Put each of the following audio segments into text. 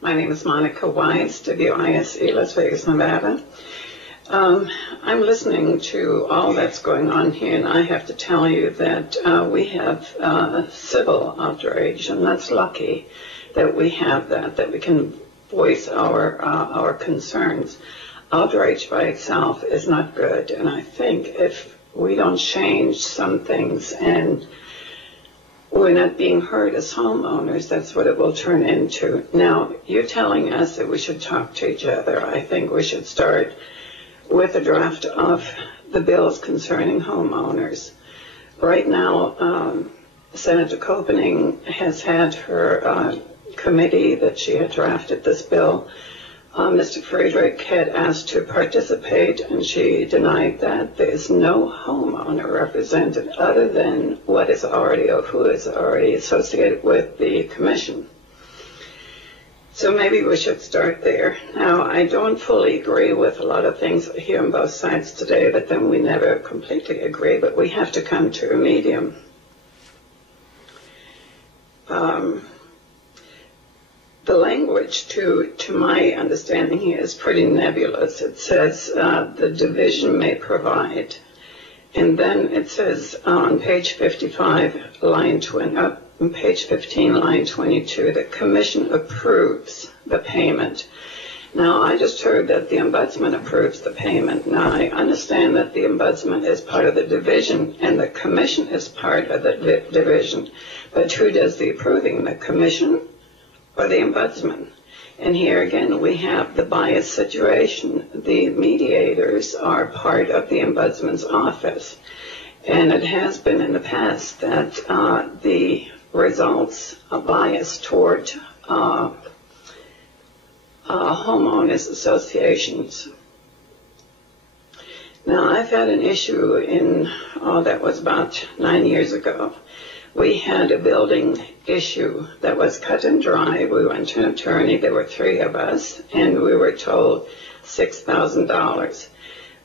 My name is Monica Wise, WISE, Las Vegas, Nevada. I'm listening to all that's going on here, and I have to tell you that we have civil outrage, and that's lucky that we have that we can voice our concerns. Outrage by itself is not good, and I think if we don't change some things and we're not being heard as homeowners, that's what it will turn into. Now, you're telling us that we should talk to each other. I think we should start with a draft of the bills concerning homeowners. Right now, Senator Copening has had her committee that she had drafted this bill. Mr. Friedrich had asked to participate, and she denied that. There's no homeowner represented other than what is already or who is already associated with the commission. So maybe we should start there. Now, I don't fully agree with a lot of things here on both sides today, but then we never completely agree, but we have to come to a medium. The language, to my understanding here, is pretty nebulous. It says the division may provide, and then it says on page 55, line 20, on page 15, line 22, the commission approves the payment. Now, I just heard that the ombudsman approves the payment. Now, I understand that the ombudsman is part of the division and the commission is part of the division, but who does the approving, the commission or the ombudsman? And here again, we have the bias situation. The mediators are part of the ombudsman's office. And it has been in the past that the results are biased toward homeowners associations. Now, I've had an issue in, that was about 9 years ago. We had a building issue that was cut and dry. We went to an attorney. There were 3 of us, and we were told $6,000.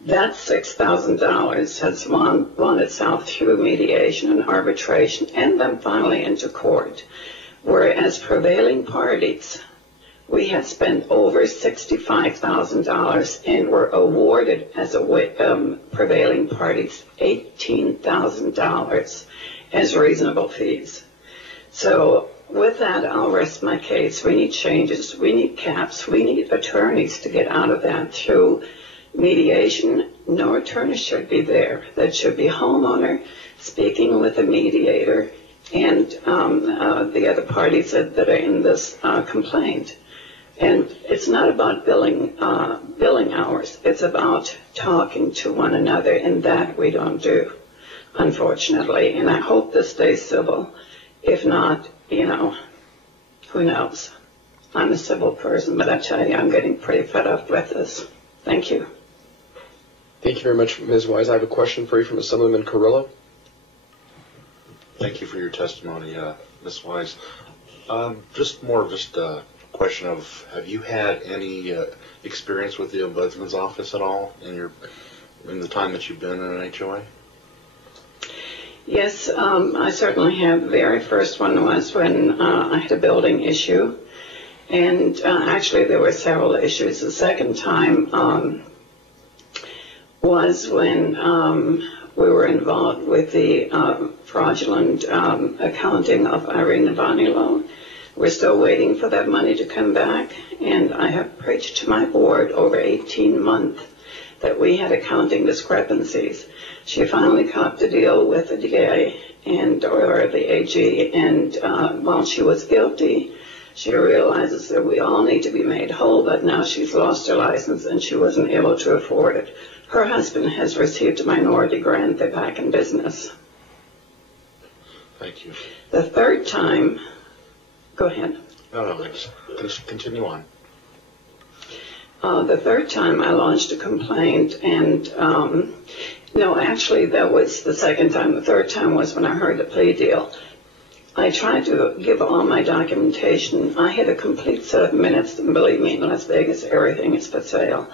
That $6,000 has won itself through mediation and arbitration and then finally into court. Whereas prevailing parties, we had spent over $65,000 and were awarded as prevailing parties $18,000 as reasonable fees. So with that, I'll rest my case. We need changes. We need caps. We need attorneys to get out of that through mediation. No attorney should be there. That should be a homeowner speaking with a mediator and the other parties that are in this complaint. And it's not about billing hours. It's about talking to one another, and that we don't do, unfortunately. And I hope this stays civil. If not, who knows? I'm a civil person, but I tell you, I'm getting pretty fed up with this. Thank you. Thank you very much, Ms. Wise. I have a question for you from Assemblyman Carrillo. Thank you for your testimony, Ms. Wise. Just a question of, have you had any experience with the Ombudsman's office at all in the time that you've been in an HOA? Yes, I certainly have. The very first one was when I had a building issue, and actually there were several issues. The second time was when we were involved with the fraudulent accounting of Irene Ivanilou. We're still waiting for that money to come back, and I have preached to my board over 18 months that we had accounting discrepancies. She finally copped a deal with the DA or the AG, and while she was guilty, she realizes that we all need to be made whole, but now she's lost her license and she wasn't able to afford it. Her husband has received a minority grant. They're back in business. Thank you. The third time, go ahead. No, continue on. The third time I launched a complaint, and no, actually that was the second time. The third time was when I heard the plea deal. I tried to give all my documentation. I had a complete set of minutes, and believe me, in Las Vegas, everything is for sale.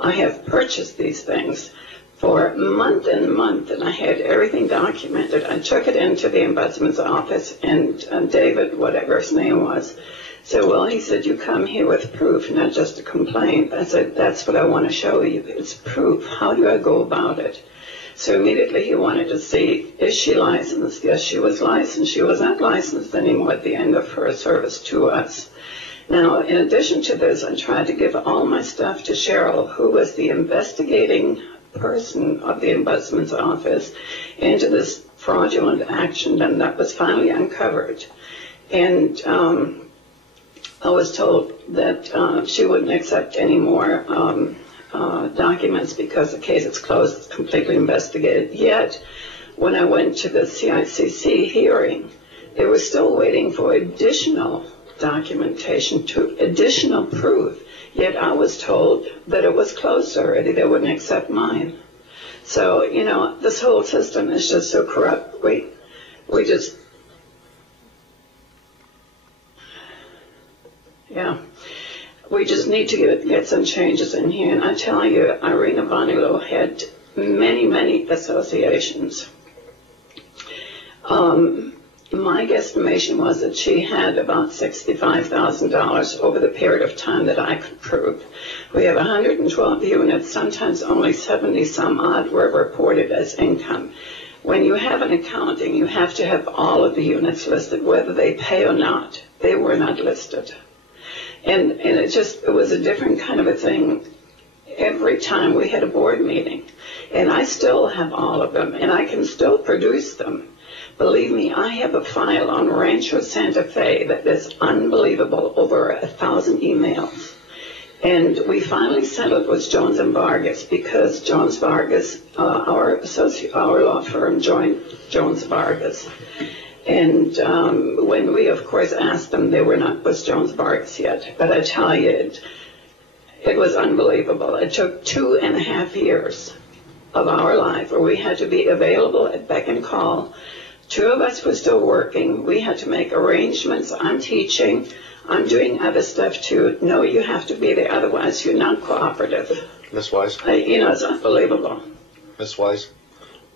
I have purchased these things for month and month, and I had everything documented. I took it into the Ombudsman's office, and David, whatever his name was, So, well, he said, you come here with proof, not just a complaint. I said, that's what I want to show you. It's proof. How do I go about it? So immediately he wanted to see, is she licensed? Yes, she was licensed. She was not licensed anymore at the end of her service to us. Now, in addition to this, I tried to give all my stuff to Cheryl, who was the investigating person of the Ombudsman's office into this fraudulent action, and that was finally uncovered. And I was told that she wouldn't accept any more documents because the case is closed, it's completely investigated. Yet, when I went to the CICC hearing, they were still waiting for additional documentation, to additional proof. Yet I was told that it was closed already, they wouldn't accept mine. So, you know, this whole system is just so corrupt. We just, yeah, we just need to get some changes in here. And I tell you, Irina Vanilo had many, many associations. My guesstimation was that she had about $65,000 over the period of time that I could prove. We have 112 units, sometimes only 70 some odd were reported as income. When you have an accounting, you have to have all of the units listed, whether they pay or not. They were not listed. And it was a different kind of a thing every time we had a board meeting. And I still have all of them, and I can still produce them. Believe me, I have a file on Rancho Santa Fe that is unbelievable, over 1,000 emails. And we finally settled with Jones and Vargas because Jones Vargas, our law firm joined Jones Vargas. And when we, of course, asked them, they were not with Jones Vargas yet. But I tell you, it was unbelievable. It took 2.5 years of our life where we had to be available at beck and call. 2 of us were still working. We had to make arrangements. I'm teaching. I'm doing other stuff too. No, you have to be there, otherwise you're not cooperative. Ms. Wise? It's unbelievable. Ms. Wise?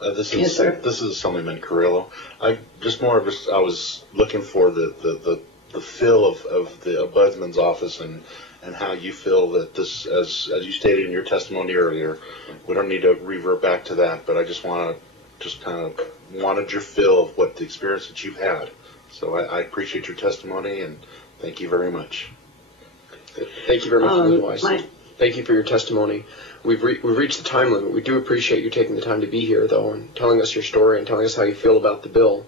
Yes, sir. This is Assemblyman Carrillo. I was looking for the feel of the Ombudsman's office and how you feel that this, as you stated in your testimony earlier, we don't need to revert back to that, but I just wanted your feel of what the experience that you've had. So I appreciate your testimony and thank you very much. Thank you very much, Ms. Wise. Thank you for your testimony. We've reached the time limit. We do appreciate you taking the time to be here, though, and telling us your story and telling us how you feel about the bill.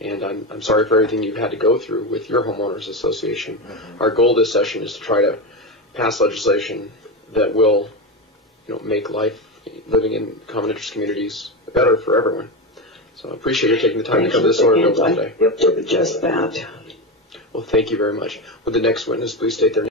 And I'm sorry for everything you've had to go through with your homeowners association. Mm-hmm. Our goal this session is to try to pass legislation that will, make life living in common interest communities better for everyone. So I appreciate you taking the time to come to this order today. Just that. Well, thank you very much. Would the next witness please state their name?